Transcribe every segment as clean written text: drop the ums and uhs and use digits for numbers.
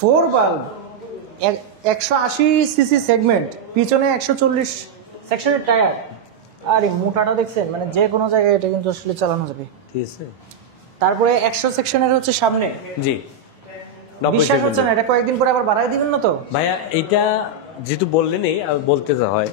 4 bulb 180 CC segment, পিছনে 140 সেকশনের tyre. আরে মোটাটা দেখছেন, মানে যে কোনো জায়গায় এটা কিন্তু আসলে চালানো যাবে। ঠিক আছে। তারপরে 100 সেকশনের হচ্ছে সামনে। জি, 90 বিশ্বাস হচ্ছে না, এটা কয়েকদিন পরে আবার বাড়াই দিবেন না তো? ভাইয়া এটা যেহেতু বললেনই আমি বলতে হয়,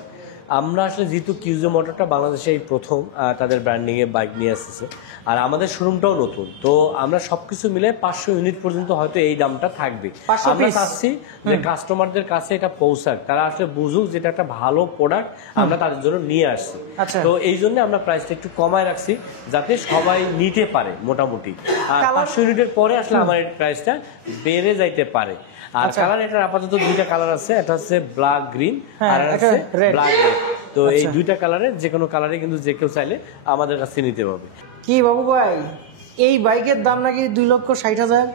আমরা আসলে যেহেতু কিউজো মোটরটা বাংলাদেশে এই প্রথম তাদের ব্র্যান্ডিংয়ে বাইক নিয়ে আসতেছে, আর আমাদের শোরুমটাও নতুন, তো আমরা সবকিছু মিলে 500 ইউনিট পর্যন্ত হয়তো এই দামটা থাকবে। আমরা চাচ্ছি যে কাস্টমারদের কাছে এটা পৌঁছাক, তারা আসলে বুঝুক যেটা একটা ভালো প্রোডাক্ট আমরা তাদের জন্য নিয়ে আসছি। তো এই জন্য আমরা প্রাইসটা একটু কমায় রাখছি যাতে সবাই নিতে পারে মোটামুটি। আর 500 ইউনিটের পরে আসলে আমার এই প্রাইসটা বেড়ে যাইতে পারে। আর কালার এটার আপাতত দুইটা কালার আছে, একটা হচ্ছে ব্ল্যাক গ্রিন আর আছে ব্ল্যাক রেড। তো এই দুইটা কালারে যে কোনো কালারে কিন্তু যে কেউ চাইলে আমাদের কাছে নিতে পারবে। কি বাবু ভাই, এই বাইকের দাম নাকি 2,60,000?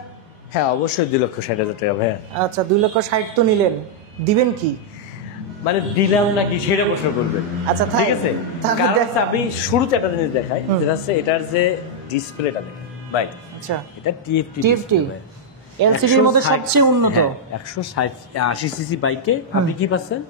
হ্যাঁ অবশ্যই 2,60,000 টাকা ভাইয়া। আচ্ছা 2,60,000 তো নিলেন, দিবেন কি? মানে দিলাম নাকি সেটা প্রশ্ন করবেন। আচ্ছা ঠিক আছে, কারণ হচ্ছে আমি শুরুতে একটা জিনিস দেখাই, যেটা হচ্ছে এটার যে ডিসপ্লেটা দেখেন ভাই। আচ্ছা এটা টিএফটি এলসিডির মধ্যে সবচেয়ে উন্নত। 180 সিসি বাইকে আপনি কি পাচ্ছেন?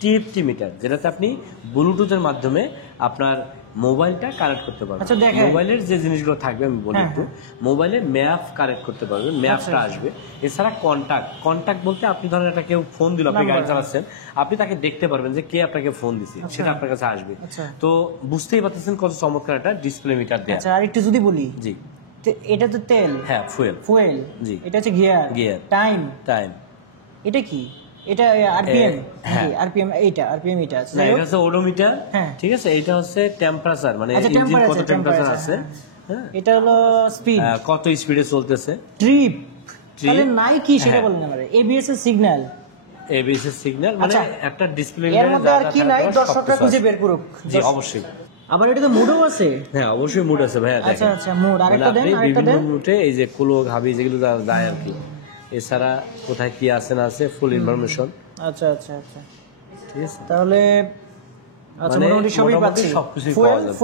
টিএফটি মিটার, যেটাতে আপনি ব্লুটুথের মাধ্যমে আপনার মোবাইলটা কানেক্ট করতে পারবেন। আচ্ছা দেখেন, মোবাইলের যে জিনিসগুলো থাকবে আমি বলি একটু, মোবাইলের ম্যাপ কানেক্ট করতে পারবেন, ম্যাপটা আসবে। এছাড়া কন্টাক্ট বলতে আপনি ধরেন একটা কেউ ফোন দিল, আপনি গাড়ি চালাচ্ছেন, আপনি তাকে দেখতে পারবেন যে কে আপনাকে ফোন দিছে, সেটা আপনার কাছে আসবে। তো বুঝতেই পারতেছেন কত চমৎকার একটা ডিসপ্লে মিটার দেয়া। আচ্ছা আর একটু যদি বলি, জি এটা তো তেল, হ্যাঁ ফুয়েল, জি এটা হচ্ছে গিয়ার, টাইম, এটা কি? এটা আরপিএম, আরপিএম এইটা আরপিএম এটা আছে, না এটা হচ্ছে ওডোমিটার। ঠিক আছে, এটা হচ্ছে টেম্পারেচার, মানে ইঞ্জিন কত টেম্পারেচার আছে, হ্যাঁ এটা হলো স্পিড, কত স্পিডে চলতেছে, ট্রিপ। তাহলে নাই কি সেটা বলেন আমারে। এবিএস এর সিগন্যাল, এবিএস এর সিগন্যাল, মানে একটা ডিসপ্লে এর মধ্যে আর কি নাই দর্শকরা খুঁজে বের করুক। জি অবশ্যই। আবার এটাতে মুডও আছে। হ্যাঁ অবশ্যই মুড আছে ভাইয়া। আচ্ছা আচ্ছা মুড আরেকটা দেন, আরেকটা দেন। মুডে এই যে কুলো ঘাবি যেগুলো যায় আর কি, এছাড়া কোথায় কি আছে না আছে ফুল ইনফরমেশন। আচ্ছা আচ্ছা আচ্ছা ঠিক আছে, তাহলে আচ্ছা মোটামুটি সবই পাচ্ছি। সবকিছুই পাওয়া যাবে।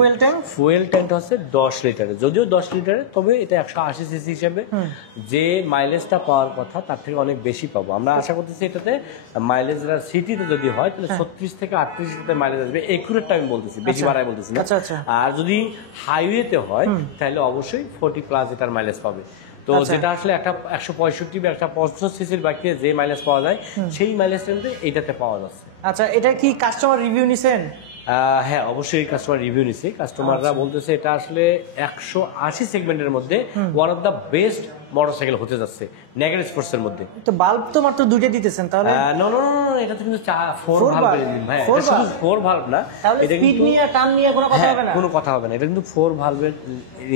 ফুয়েল ট্যাঙ্ক হচ্ছে 10 লিটারে, যদিও 10 লিটারে, তবে এটা 180 সিসি হিসেবে যে মাইলেজটা পাওয়ার কথা তার থেকে অনেক বেশি পাবো। আমরা আশা করতেছি এটাতে মাইলেজ সিটিতে যদি হয় তাহলে 36 থেকে 38 লিটার মাইলেজ আসবে। একুরেটটা আমি বলতেছি, বেশি বাড়ায় বলতেছি না। আর যদি হাইওয়েতে হয় তাহলে অবশ্যই 40 প্লাস লিটার মাইলেজ পাবে। তো যেটা আসলে একটা 165 বা 165 সিসির বাইকে যে মাইলেজ পাওয়া যায় সেই মাইলেজটা এইটাতে পাওয়া যাচ্ছে। আচ্ছা এটা কি কাস্টমার রিভিউ নিছেন? হ্যাঁ অবশ্যই কাস্টমার রিভিউ নিছি। কাস্টমাররা বলতেছে এটা আসলে 180 সেগমেন্টের মধ্যে one of the best motorcycle হতে যাচ্ছে নেগেটিভ স্পোর্টস এর মধ্যে। তো বাল্ব তো মাত্র দুইটা দিতেছেন, তাহলে নো নো নো, এটা তো কিন্তু 4 ভালভের ইঞ্জিন ভাই, এটা শুধু 4 ভালভ না। এটা স্পিড নিয়ে টান নিয়ে কোনো কথা হবে না, কোনো কথা হবে না। এটা কিন্তু 4 ভালভের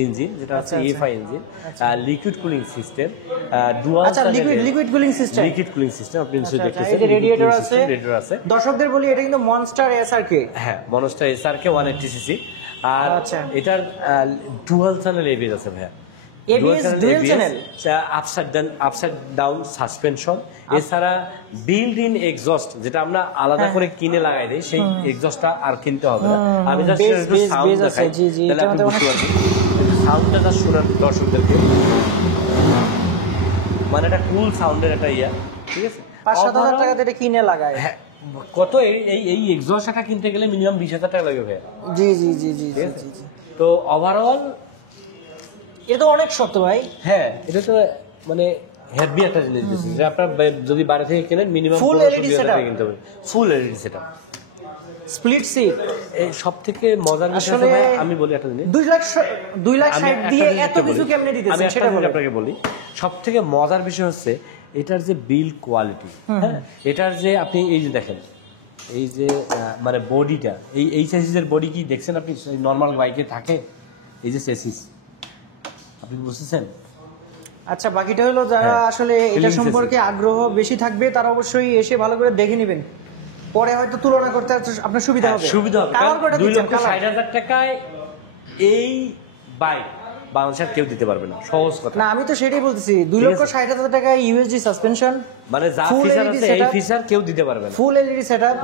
ইঞ্জিন, যেটা হচ্ছে FI engine, liquid cooling system, dual. আচ্ছা লিকুইড কুলিং সিস্টেম, আপনি নিশ্চয়ই দেখতেছেন। এটা রেডিয়েটর আছে। দর্শকদের বলি এটা কিন্তু মনস্টার এসআরকে। হ্যাঁ মনস্টার এসআরকে 180 সিসি। আর এটার ডুয়াল চ্যানেল এবিএস আছে ভাইয়া, dual channel, upside down suspension. এছাড়া বিল্ড ইন এক্সস্ট, যেটা আমরা আলাদা করে কিনে লাগাই দেই, সেই এক্সস্টটা আর কিনতে হবে না। আমি জাস্ট একটু সাউন্ড দেখাই, তাহলে আপনি বুঝতে পারবেন। সাউন্ডটা জাস্ট শোনান দর্শকদেরকে, মানে একটা কুল সাউন্ডের একটা ইয়া। ঠিক আছে, 5-7 হাজার টাকা দিয়ে কিনে লাগায়। হ্যাঁ কত এই এক্সস্ট একটা কিনতে গেলে মিনিমাম 20,000 টাকা লাগবে ভাইয়া। জি জি জি জি জি। তো ওভারঅল এটা তো অনেক শক্ত ভাই। হ্যাঁ এটা তো মানে হেভি একটা জিনিস দিচ্ছে, যে আপনার যদি বাইরে থেকে কেনেন মিনিমাম ফুল এলইডি সেটআপ কিনতে হবে। Full LED setup, split seat. এই সবথেকে মজার বিষয় আমি বলি একটা জিনিস, 2,60,000 দিয়ে এত কিছু কেমনে দিতেছেন সেটা আপনাকে বলি। সবথেকে মজার বিষয় হচ্ছে এটার যে বিল্ড কোয়ালিটি। হ্যাঁ এটার যে আপনি এই যে দেখেন, এই যে মানে বডিটা, এই চেসিসের বডি কি দেখছেন আপনি নরমাল বাইকে থাকে? এই যে চেসিস আপনি বুঝতেছেন? আচ্ছা বাকিটা হলো যারা আসলে এটা সম্পর্কে আগ্রহ বেশি থাকবে তারা অবশ্যই এসে ভালো করে দেখে নেবেন, পরে হয়তো তুলনা করতে আপনার সুবিধা হবে। 2,60,000 টাকায় এই বাইক বাংলাদেশের কেউ দিতে পারবে না, সহজ কথা না। আমি তো সেটাই বলতেছি, 2,60,000 টাকায় ইউএসডি সাসপেনশন, মানে যা ফিচার আছে এই ফিচার কেউ দিতে পারবে না। ফুল এলইডি সেটআপ।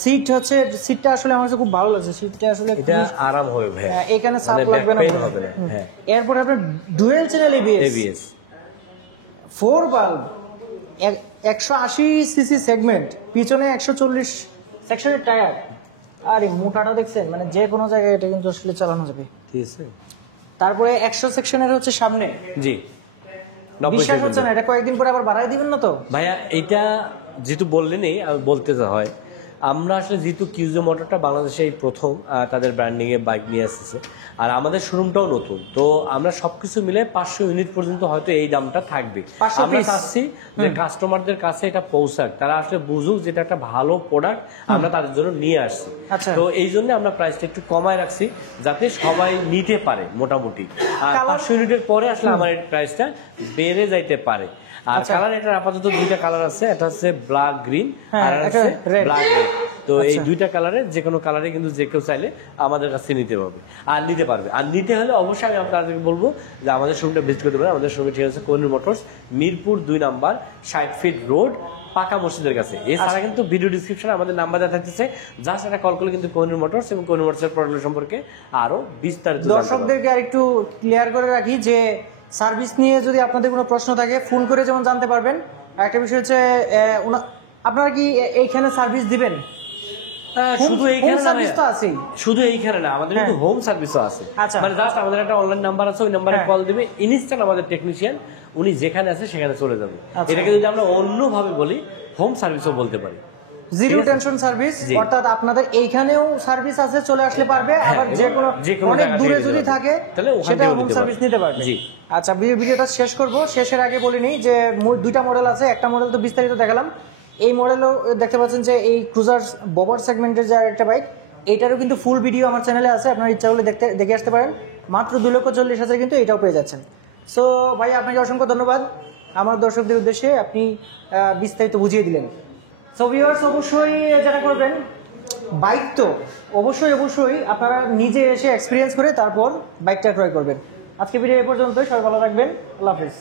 সিট হচ্ছে, সিটটা আসলে আমার কাছে খুব ভালো লাগছে। সিটটা আসলে এটা আরাম হবে ভাই, এখানে চাপ লাগবে না। হবে না। হ্যাঁ এরপর আপনার dual channel ABS, 4 bulb 180 CC segment, পিছনে 140 সেকশনের টায়ার। আর এই মোটাটা দেখছেন, মানে যে কোনো জায়গায় এটা কিন্তু আসলে চালানো যাবে। ঠিক আছে। তারপরে 100 সেকশনের হচ্ছে সামনে। জি, 90 বিশ্বাস হচ্ছে না, এটা কয়েকদিন পরে আবার বাড়াই দিবেন না তো? ভাইয়া এটা যেহেতু বললেনই আমি বলতে হয়, আমরা আসলে যেহেতু কিউজো মোটরটা বাংলাদেশে এই প্রথম তাদের ব্র্যান্ডিংয়ে বাইক নিয়ে আসতেছে, আর আমাদের শোরুমটাও নতুন, তো আমরা সবকিছু মিলে 500 ইউনিট পর্যন্ত হয়তো এই দামটা থাকবে। 500 আমরা piece? চাচ্ছি যে কাস্টমারদের কাছে এটা পৌঁছাক, তারা আসলে বুঝুক যেটা একটা ভালো প্রোডাক্ট আমরা তাদের জন্য নিয়ে আসছি। আচ্ছা। তো এই জন্য আমরা প্রাইসটা একটু কমায় রাখছি যাতে সবাই নিতে পারে মোটামুটি। আর Colour? 500 ইউনিটের পরে আসলে আমার এই প্রাইসটা বেড়ে যাইতে পারে। আর কালার এটার আপাতত দুইটা কালার আছে, একটা হচ্ছে ব্ল্যাক গ্রিন হ্যাঁ, আর একটা আছে red। Black red. তো এই দুইটা কালারে যে কোনো কালারে কিন্তু যে কেউ চাইলে আমাদের কাছে নিতে পারবে আর নিতে পারবে। আর নিতে হলে অবশ্যই আমি আপনাদেরকে বলবো যে আমাদের শোরুমটা ভিজিট করতে পারেন। আমাদের শোরুমে ঠিক আছে Kohinoor motors, Mirpur 2 number 60 fit road, পাকা মসজিদের কাছে। এছাড়া কিন্তু ভিডিও ডিসক্রিপশনে আমাদের নাম্বার দেওয়া থাকতেছে, জাস্ট একটা কল করলে কিন্তু কোহিনূর মোটরস এবং কোহিনূর মোটরসের প্রোডাক্ট সম্পর্কে আরো বিস্তারিত জানতে পারবেন। দর্শকদেরকে আরেকটু ক্লিয়ার করে রাখি যে সার্ভিস নিয়ে যদি আপনাদের কোনো প্রশ্ন থাকে ফোন করে যেমন জানতে পারবেন। একটা বিষয় হচ্ছে আপনারা কি এইখানে সার্ভিস দিবেন? শুধু এইখানে না সার্ভিস তো ভাইয়া। আছেই। শুধু এইখানে না, আমাদের কিন্তু হোম সার্ভিসও আছে। আচ্ছা। মানে জাস্ট আমাদের একটা অনলাইন নাম্বার আছে, ওই নাম্বারে হ্যাঁ। কল দিবে, ইনস্ট্যান্ট আমাদের টেকনিশিয়ান উনি যেখানে আছে সেখানে চলে যাবে। আচ্ছা। এটাকে যদি আমরা অন্যভাবে বলি হোম সার্ভিসও বলতে পারি। জিরো ঠিক আছে? টেনশন সার্ভিস, জি। অর্থাৎ আপনাদের এইখানেও সার্ভিস আছে, চলে আসলে পারবে। আবার এবং যে কোনো অনেক জায়গা দূরে থেকে যদি নিতে থাকে পারবে। তাহলে ওখান সেটা থেকেও হোম নিতে সার্ভিস পারবে। নিতে পারবে। জি। আচ্ছা, ভিডিওটা শেষ করব। শেষের আগে বলে নিই যে দুইটা মডেল আছে। একটা মডেল তো বিস্তারিত দেখালাম, এই মডেলও দেখতে পাচ্ছেন যে এই ক্রুজার ববার সেগমেন্টের যে একটা বাইক, এইটারও কিন্তু ফুল ভিডিও আমার চ্যানেলে আছে, আপনার ইচ্ছা করলে দেখে আসতে পারেন। মাত্র 2,40,000 কিন্তু এটাও পেয়ে যাচ্ছেন। সো ভাই, আপনাকে অসংখ্য ধন্যবাদ আমার দর্শকদের উদ্দেশ্যে, আপনি বিস্তারিত বুঝিয়ে দিলেন। সো ভিউয়ার্স, অবশ্যই যেটা করবেন, বাইক তো অবশ্যই আপনারা নিজে এসে এক্সপিরিয়েন্স করে তারপর বাইকটা ক্রয় করবেন। আজকে ভিডিও এ পর্যন্তই, সবাই ভালো থাকবেন, আল্লাহ হাফেজ।